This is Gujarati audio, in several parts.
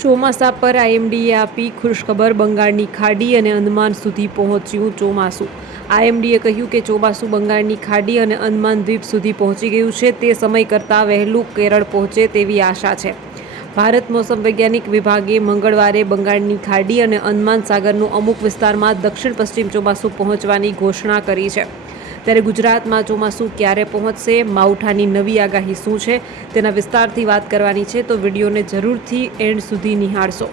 ચોમાસા પર આઈએમડીએ આપી ખુશખબર, બંગાળની ખાડી અને અંદમાન સુધી પહોંચ્યું ચોમાસું। આઈએમડીએ કહ્યું કે ચોમાસું બંગાળની ખાડી અને અંદમાન દ્વીપ સુધી પહોંચી ગયું છે। તે સમય કરતાં વહેલું કેરળ પહોંચે તેવી આશા છે। ભારત મોસમ વૈજ્ઞાનિક વિભાગે મંગળવારે બંગાળની ખાડી અને અંદમાન સાગરનું અમુક વિસ્તારમાં દક્ષિણ પશ્ચિમ ચોમાસું પહોંચવાની ઘોષણા કરી છે। ત્યારે ગુજરાતમાં ચોમાસું ક્યારે પહોંચશે, માવઠાની નવી આગાહી શું છે, તેના વિસ્તારથી વાત કરવાની છે, તો વિડીયોને જરૂરથી એન્ડ સુધી નિહાળશો।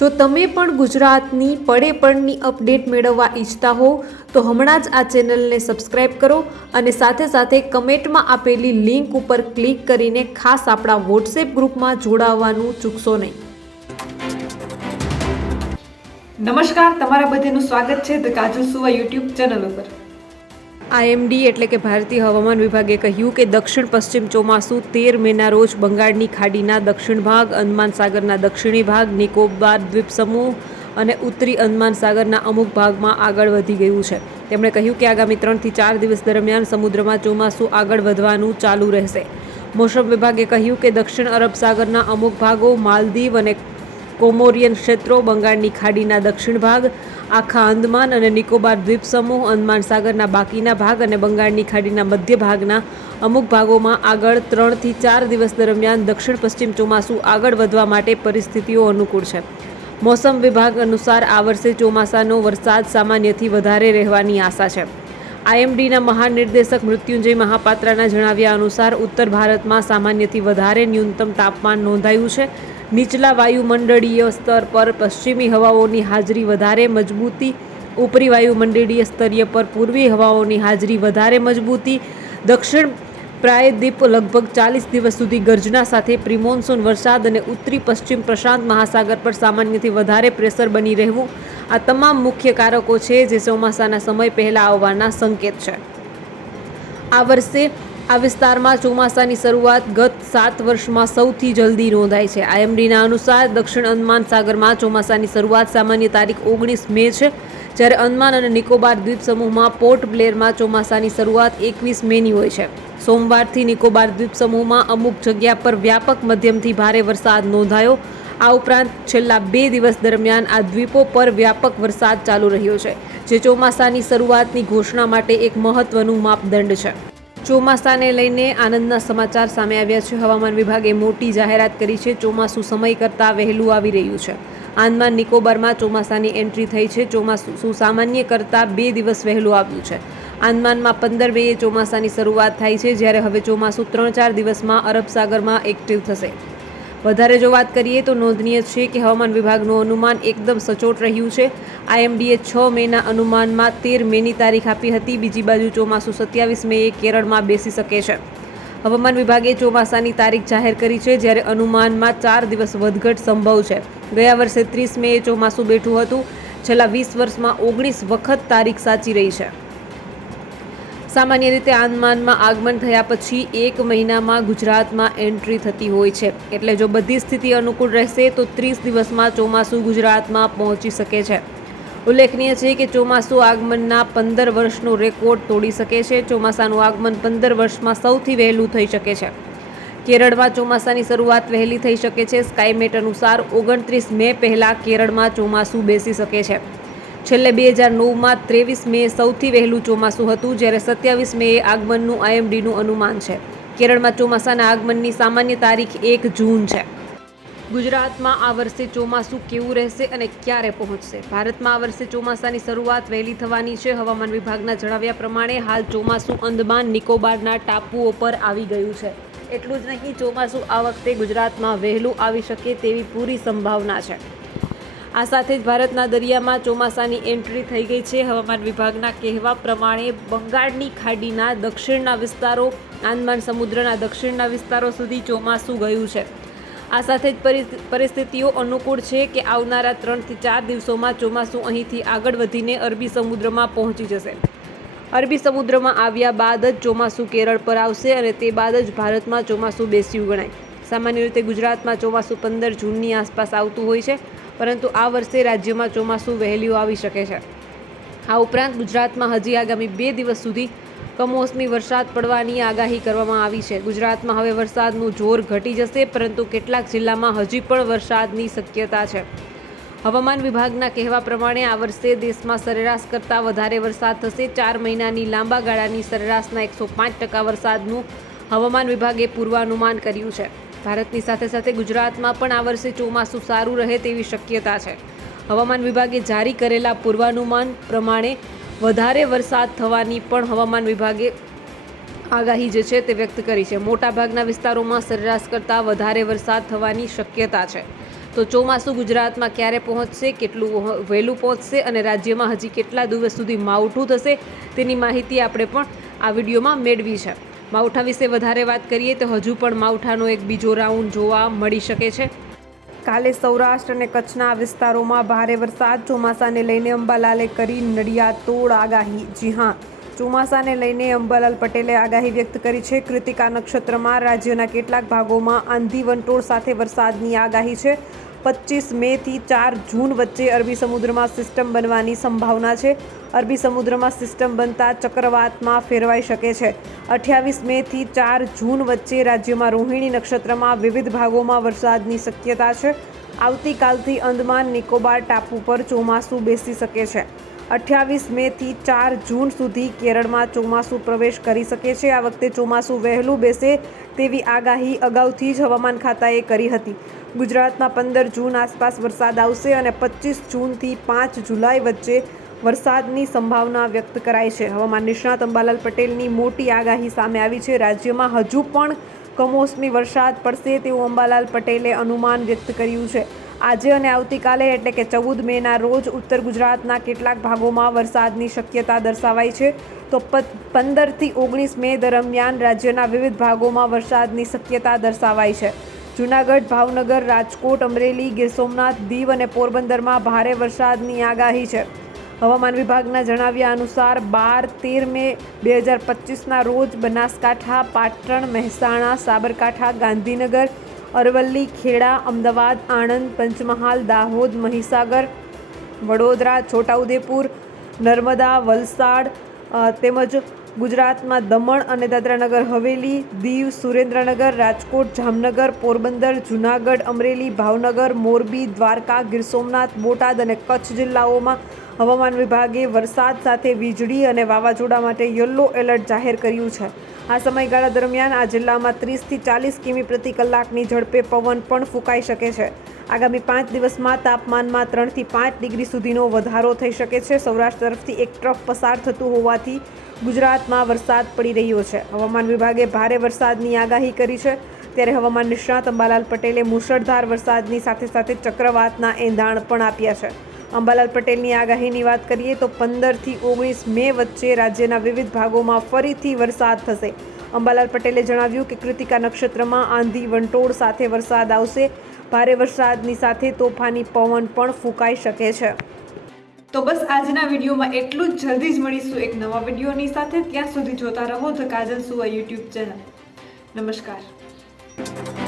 જો તમે પણ ગુજરાતની પડે પડની અપડેટ મેળવવા ઈચ્છતા હો તો હમણાં જ આ ચેનલને સબસ્ક્રાઇબ કરો અને સાથે સાથે કમેન્ટમાં આપેલી લિંક ઉપર ક્લિક કરીને ખાસ આપણા વોટ્સએપ ગ્રુપમાં જોડાવવાનું ચૂકશો નહીં। નમસ્કાર, તમારા બધાનું સ્વાગત છે ધ કાજલ સુવા યુટ્યુબ ચેનલ ઉપર। આઈએમડી એટલે કે ભારતીય હવામાન વિભાગે કહ્યું કે દક્ષિણ પશ્ચિમ ચોમાસું 13 મેના રોજ બંગાળની ખાડીના દક્ષિણ ભાગ, અંદમાન સાગરના દક્ષિણી ભાગ, નિકોબાર દ્વીપ સમૂહ અને ઉત્તરી અંદમાન સાગરના અમુક ભાગમાં આગળ વધી ગયું છે। તેમણે કહ્યું કે આગામી 3 થી 4 દિવસ દરમિયાન સમુદ્રમાં ચોમાસું આગળ વધવાનું ચાલુ રહેશે। મોસમ વિભાગે કહ્યું કે દક્ષિણ અરબ સાગરના અમુક ભાગો, માલદીવ અને કોમોરિયન ક્ષેત્રો, બંગાળની ખાડીના દક્ષિણ ભાગ, આખા અંદમાન અને નિકોબાર દ્વીપ સમૂહ, અંદમાન સાગરના બાકીના ભાગ અને બંગાળની ખાડીના મધ્ય ભાગના અમુક ભાગોમાં આગળ 3 થી 4 દિવસ દરમિયાન દક્ષિણ પશ્ચિમ ચોમાસું આગળ વધવા માટે પરિસ્થિતિઓ અનુકૂળ છે। મોસમ વિભાગ અનુસાર આ વર્ષે ચોમાસાનો વરસાદ સામાન્યથી વધારે રહેવાની આશા છે। આઈએમડીના મહાનિર્દેશક મૃત્યુંજય મહાપાત્રના જણાવ્યા અનુસાર ઉત્તર ભારતમાં સામાન્યથી વધારે ન્યૂનતમ તાપમાન નોંધાયું છે। નીચલા વાયુમંડળીય સ્તર પર પશ્ચિમી હવાઓની હાજરી વધારે મજબૂતી, ઉપરી વાયુમંડળીય સ્તરીય પર પૂર્વી હવાઓની હાજરી વધારે મજબૂતી, દક્ષિણ પ્રાયદ્વીપ લગભગ 40 દિવસ સુધી ગર્જના સાથે પ્રિમોન્સૂન વરસાદ અને ઉત્તરી પશ્ચિમ પ્રશાંત મહાસાગર પર સામાન્યથી વધારે પ્રેશર બની રહેવું, આ તમામ મુખ્ય કારકો છે જે ચોમાસાના સમય પહેલાં આવવાના સંકેત છે। આ વર્ષે આ વિસ્તારમાં ચોમાસાની શરૂઆત ગત 7 વર્ષમાં સૌથી જલ્દી નોંધાઈ છે। આઈએમડીના અનુસાર દક્ષિણ અંદમાન સાગરમાં ચોમાસાની શરૂઆત સામાન્ય તારીખ 19 મે છે, જ્યારે અંદમાન અને નિકોબાર દ્વીપ સમૂહમાં પોર્ટ બ્લેરમાં ચોમાસાની શરૂઆત 21 મેની હોય છે। સોમવારથી નિકોબાર દ્વીપ સમૂહમાં અમુક જગ્યા પર વ્યાપક મધ્યમથી ભારે વરસાદ નોંધાયો। આ ઉપરાંત છેલ્લા 2 દિવસ દરમિયાન આ દ્વીપો પર વ્યાપક વરસાદ ચાલુ રહ્યો છે, જે ચોમાસાની શરૂઆતની ઘોષણા માટે એક મહત્વનું માપદંડ છે। ચોમાસાને લઈને આનંદના સમાચાર સામે આવ્યા છે। હવામાન વિભાગે મોટી જાહેરાત કરી છે। ચોમાસું સમય કરતાં વહેલું આવી રહ્યું છે। આંદમાન નિકોબારમાં ચોમાસાની એન્ટ્રી થઈ છે। ચોમાસું સામાન્ય કરતાં 2 દિવસ વહેલું આવ્યું છે। આંદમાનમાં 15 મેએ ચોમાસાની શરૂઆત થાય છે, જ્યારે હવે ચોમાસું 3-4 દિવસમાં અરબ સાગરમાં એક્ટિવ થશે। વધારે જો વાત કરીએ તો નોંધનીય છે કે હવામાન વિભાગનું અનુમાન એકદમ સચોટ રહ્યું છે। આઈએમડીએ 6 મેના અનુમાનમાં 13 મેની તારીખ આપી હતી। બીજી બાજુ ચોમાસું 27 મેએ કેરળમાં બેસી શકે છે। હવામાન વિભાગે ચોમાસાની તારીખ જાહેર કરી છે, જ્યારે અનુમાનમાં 4 દિવસ વધઘટ સંભવ છે। ગયા વર્ષે 30 મેએ ચોમાસું બેઠું હતું। છેલ્લા 20 વર્ષમાં 19 વખત તારીખ સાચી રહી છે। સામાન્ય રીતે આંદમાનમાં આગમન થયા પછી 1 મહિનામાં ગુજરાતમાં એન્ટ્રી થતી હોય છે, એટલે જો બધી સ્થિતિ અનુકૂળ રહેશે તો 30 દિવસમાં ચોમાસું ગુજરાતમાં પહોંચી શકે છે। ઉલ્લેખનીય છે કે ચોમાસું આગમનના 15 વર્ષનો રેકોર્ડ તોડી શકે છે। ચોમાસાનું આગમન 15 વર્ષમાં સૌથી વહેલું થઈ શકે છે। કેરળમાં ચોમાસાની શરૂઆત વહેલી થઈ શકે છે। સ્કાયમેટ અનુસાર 29 મે પહેલાં કેરળમાં ચોમાસું બેસી શકે છે। છેલ્લે 2009માં 23 મે સૌથી વહેલું ચોમાસું હતું, જ્યારે 27 મેએ આગમનનું આઈએમડીનું અનુમાન છે। કેરળમાં ચોમાસાના આગમનની સામાન્ય તારીખ 1 જૂન છે। ગુજરાતમાં આ વર્ષે ચોમાસું કેવું રહેશે અને ક્યારે પહોંચશે? ભારતમાં આ વર્ષે ચોમાસાની શરૂઆત વહેલી થવાની છે। હવામાન વિભાગના જણાવ્યા પ્રમાણે હાલ ચોમાસું અંદમાન નિકોબારના ટાપુઓ પર આવી ગયું છે। એટલું જ નહીં, ચોમાસું આ વખતે ગુજરાતમાં વહેલું આવી શકે તેવી પૂરી સંભાવના છે। આ સાથે જ ભારતના દરિયામાં ચોમાસાની એન્ટ્રી થઈ ગઈ છે। હવામાન વિભાગના કહેવા પ્રમાણે બંગાળની ખાડીના દક્ષિણના વિસ્તારો, આંદમાન સમુદ્રના દક્ષિણના વિસ્તારો સુધી ચોમાસું ગયું છે। આ સાથે જ પરિસ્થિતિઓ અનુકૂળ છે કે આવનારા 3 થી 4 દિવસોમાં ચોમાસું અહીંથી આગળ વધીને અરબી સમુદ્રમાં પહોંચી જશે। અરબી સમુદ્રમાં આવ્યા બાદ જ ચોમાસું કેરળ પર આવશે અને તે બાદ જ ભારતમાં ચોમાસું બેસ્યું ગણાય। સામાન્ય રીતે ગુજરાતમાં ચોમાસું 15 જૂનની આસપાસ આવતું હોય છે, પરંતુ આ વર્ષે રાજ્યમાં ચોમાસું વહેલું આવી શકે છે। આ ઉપરાંત ગુજરાતમાં હજી આગામી 2 દિવસ સુધી કમોસમી વરસાદ પડવાની આગાહી કરવામાં આવી છે. ગુજરાતમાં હવે વરસાદનું જોર ઘટી જશે, પરંતુ કેટલાક જિલ્લામાં હજી પણ વરસાદની શક્યતા છે. હવામાન વિભાગના કહેવા પ્રમાણે આ વર્ષે દેશમાં સરેરાશ કરતાં વધારે વરસાદ થશે. 4 મહિનાની લાંબા ગાળાની સરેરાશના 105% વરસાદનું હવામાન વિભાગે પૂર્વાનુમાન કર્યું છે. ભારતની સાથે સાથે ગુજરાતમાં પણ આ વર્ષે ચોમાસું સારું રહે તેવી શક્યતા છે. હવામાન વિભાગે જારી કરેલા પૂર્વાનુમાન પ્રમાણે વધારે વરસાદ થવાની પણ હવામાન વિભાગે આગાહી જે છે તે વ્યક્ત કરી છે. મોટાભાગના વિસ્તારોમાં સરેરાશ કરતાં વધારે વરસાદ થવાની શક્યતા છે. તો ચોમાસું ગુજરાતમાં ક્યારે પહોંચશે, કેટલું વહેલું પહોંચશે અને રાજ્યમાં હજી કેટલા દિવસ સુધી માવઠું થશે તેની માહિતી આપણે પણ આ વિડીયોમાં મેળવી છે. માવઠા વિશે વધારે વાત કરીએ તો હજુ પણ માવઠાનો એક બીજો રાઉન્ડ જોવા મળી શકે છે. કાલે સૌરાષ્ટ્ર અને કચ્છના વિસ્તારોમાં ભારે વરસાદ. ચોમાસાને લઈને અંબાલાલે કરી નડિયાદતોડ આગાહી. જી હા, ચોમાસાને લઈને અંબાલાલ પટેલે આગાહી વ્યક્ત કરી છે. કૃતિકા નક્ષત્રમાં રાજ્યના કેટલાક ભાગોમાં આંધી વંટોળ સાથે વરસાદની આગાહી છે. 25 મેથી 4 જૂન વચ્ચે અરબી સમુદ્રમાં સિસ્ટમ બનવાની સંભાવના છે. અરબી સમુદ્રમાં સિસ્ટમ બનતા ચક્રવાતમાં ફેરવાઈ શકે છે. 28 મેથી 4 જૂન વચ્ચે રાજ્યમાં રોહિણી નક્ષત્રમાં વિવિધ ભાગોમાં વરસાદની શક્યતા છે. આવતીકાલથી અંદમાન નિકોબાર ટાપુ પર ચોમાસું બેસી શકે છે. 28 મેથી 4 જૂન સુધી કેરળમાં ચોમાસું પ્રવેશ કરી શકે છે. આ વખતે ચોમાસું વહેલું બેસે તેવી આગાહી અગાઉથી જ હવામાન ખાતાએ કરી હતી. ગુજરાતમાં 15 જૂન આસપાસ વરસાદ આવશે અને 25 જૂનથી 5 જુલાઈ વચ્ચે વરસાદની સંભાવના વ્યક્ત કરાઈ છે. હવામાન નિષ્ણાત અંબાલાલ પટેલની મોટી આગાહી સામે આવી છે. રાજ્યમાં હજુ પણ કમોસમી વરસાદ પડશે તેવું અંબાલાલ પટેલે અનુમાન વ્યક્ત કર્યું છે. આજે અને આવતીકાલે એટલે કે 14 મેના રોજ ઉત્તર ગુજરાતના કેટલાક ભાગોમાં વરસાદની શક્યતા દર્શાવાઈ છે. તો 15થી 19 મે દરમિયાન રાજ્યના વિવિધ ભાગોમાં વરસાદની શક્યતા દર્શાવાઈ છે. જૂનાગઢ, ભાવનગર, રાજકોટ, અમરેલી, ગીર સોમનાથ, દીવ અને પોરબંદરમાં ભારે વરસાદની આગાહી છે. હવામાન વિભાગના જણાવ્યા અનુસાર 12-13 મે 2025ના રોજ બનાસકાંઠા, પાટણ, મહેસાણા, સાબરકાંઠા, ગાંધીનગર, અરવલ્લી, ખેડા, અમદાવાદ, આણંદ, પંચમહાલ, દાહોદ, મહીસાગર, વડોદરા, છોટાઉદેપુર, નર્મદા, વલસાડ તેમજ ગુજરાતમાં દમણ અને દાદરાનગર હવેલી, દીવ, સુરેન્દ્રનગર, રાજકોટ, જામનગર, પોરબંદર, જૂનાગઢ, અમરેલી, ભાવનગર, મોરબી, દ્વારકા, ગીર સોમનાથ, બોટાદ અને કચ્છ જિલ્લાઓમાં હવામાન વિભાગે વરસાદ સાથે વીજળી અને વાવાઝોડા માટે યલો એલર્ટ જાહેર કર્યું છે. આ સમયગાળા દરમિયાન આ જિલ્લામાં 30થી 40 કિમી પ્રતિ કલાકની ઝડપે પવન પણ ફૂંકાઈ શકે છે. આગામી 5 દિવસમાં તાપમાનમાં 3થી 5 ડિગ્રી સુધીનો વધારો થઈ શકે છે. સૌરાષ્ટ્ર તરફથી એક ટ્રફ પસાર થતું હોવાથી ગુજરાતમાં વરસાદ પડી રહ્યો છે. હવામાન વિભાગે ભારે વરસાદની આગાહી કરી છે. ત્યારે હવામાન નિષ્ણાત અંબાલાલ પટેલે મુશળધાર વરસાદની સાથે સાથે ચક્રવાતના એંધાણ પણ આપ્યા છે. અંબાલાલ પટેલની આગાહીની વાત કરીએ તો 15થી 19 મે વચ્ચે રાજ્યના વિવિધ ભાગોમાં ફરીથી વરસાદ થશે. અંબાલાલ પટેલે જણાવ્યું કે કૃતિકા નક્ષત્રમાં આંધી વંટોળ સાથે વરસાદ આવશે. ભારે વરસાદની સાથે તોફાની પવન પણ ફૂંકાઈ શકે છે. તો બસ આજના વિડીયોમાં એટલું જ. જલ્દી જ મળીશું એક નવા વિડીયોની સાથે. ત્યાં સુધી જોતા રહો ધ કાજલ સુવા યુટ્યુબ ચેનલ. નમસ્કાર.